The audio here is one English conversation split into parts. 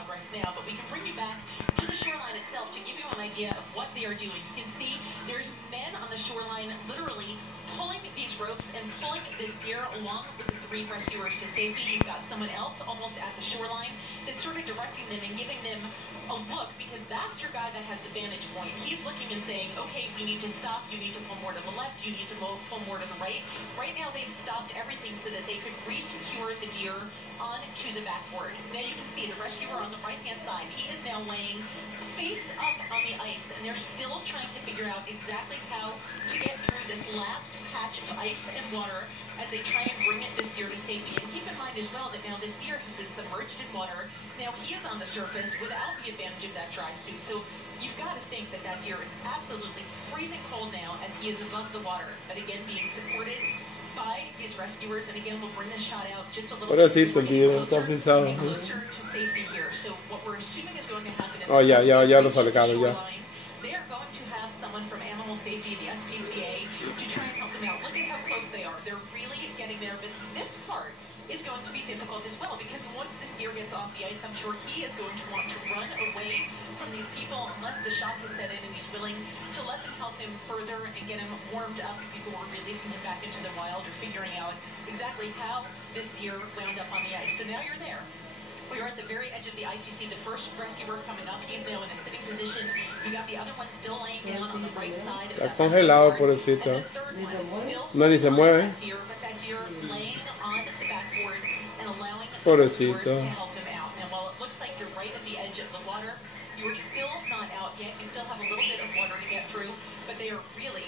progress now, but we can bring you back to the shoreline itself to give you an idea of what they are doing. You can see there's men on the shoreline literally pulling these ropes and pulling this deer along with the 3 rescuers to safety. You've got someone else almost at the shoreline that's sort of directing them and giving them a look, because that's your guy that has the vantage point. He's looking and saying, okay, we need to stop, you need to pull more to the left, you need to pull more to the right. Right now they've stopped everything so that they could re-secure the deer onto the backboard. Now you can see the rescuer on the right-hand side. He is now laying face up on the ice, and they're still trying to figure out exactly how to get through this last patch of ice and water as they try and bring this deer to safety. And keep in mind as well that now this deer has been submerged in water. Now he is on the surface without the advantage of that dry suit. So you've got to think that that deer is absolutely freezing cold now as he is above the water, but again being supported by these rescuers. And again, we'll bring this shot out just a little bit closer to safety here. So what we're assuming is going to happen is they are going to have someone from Animal Safety, the SPCA, to try and help them out. Look at how close they are. They're really getting there, but this part is going to be difficult as well, because once this deer gets off the ice, I'm sure he is going to want to run away from these people unless the shock has set in and he's willing to let them help him further and get him warmed up before releasing him back into the wild or figuring out exactly how this deer wound up on the ice. So now you're there. We are at the very edge of the ice. You see the first rescuer coming up. He's now in a sitting position. You got the other one still laying down on the right side of that congelado, pobrecito. And the third one still No, ni se mueve. that deer, but that deer laying on the backboard and allowing the Pobrecito. rescuers to help him out. And while it looks like you're right at the edge of the water, you are still not out yet. You still have a little bit of water to get through, but they are really,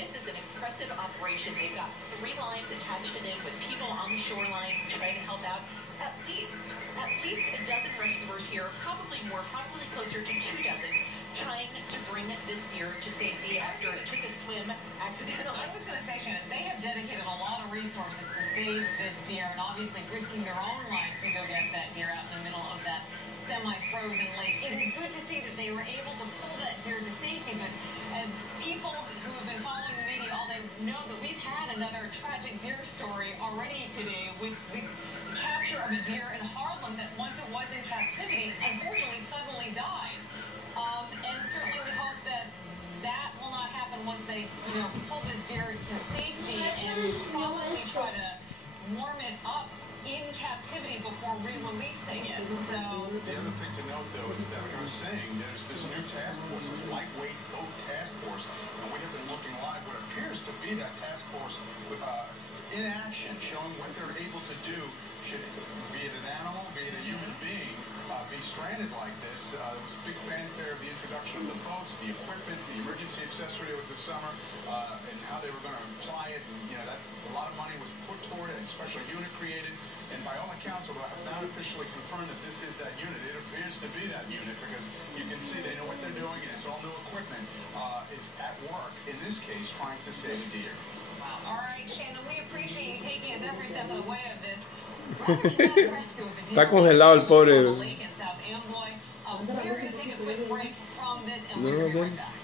this is an impressive operation. They've got 3 lines attached to them with people on the shoreline trying to help out. At least a dozen rescuers here, probably more, probably closer to 2 dozen, trying to bring this deer to safety after it took a swim accidentally. I was going to say, Shannon, they have dedicated a lot of resources to save this deer, and obviously risking their own lives to go get that deer out in the middle of that semi-frozen lake. It is good to see that they were able to pull that deer to safety, but as people who have been following the media all day know that we've had another tragic deer story already today with the capture of a deer in Harlem that once it was in captivity, unfortunately suddenly died. And certainly we hope that that will not happen once they, pull this deer to safety and probably try to warm it up in captivity before re-releasing it. So the other thing to note, though, is that, like I was saying, there's this new task force, this lightweight boat task force, and we have been looking live what appears to be that task force in action, showing what they're able to do. Should it be it an animal, be it a human being, be stranded like this. There was a big fanfare of the introduction of the boats, the equipment, the emergency accessory over the summer, and how they were going to apply it. And that a lot of money was put toward it, a special unit created. And by all accounts, although I have not officially confirmed that this is that unit, it appears to be that unit, because you can see they know what they're doing, and it's all new equipment. It's at work, in this case, trying to save a deer. Wow. All right, Shannon, we appreciate you taking us every step of the way of this. Está congelado el pobre. We're going to take a quick break from this and we're going to be right back.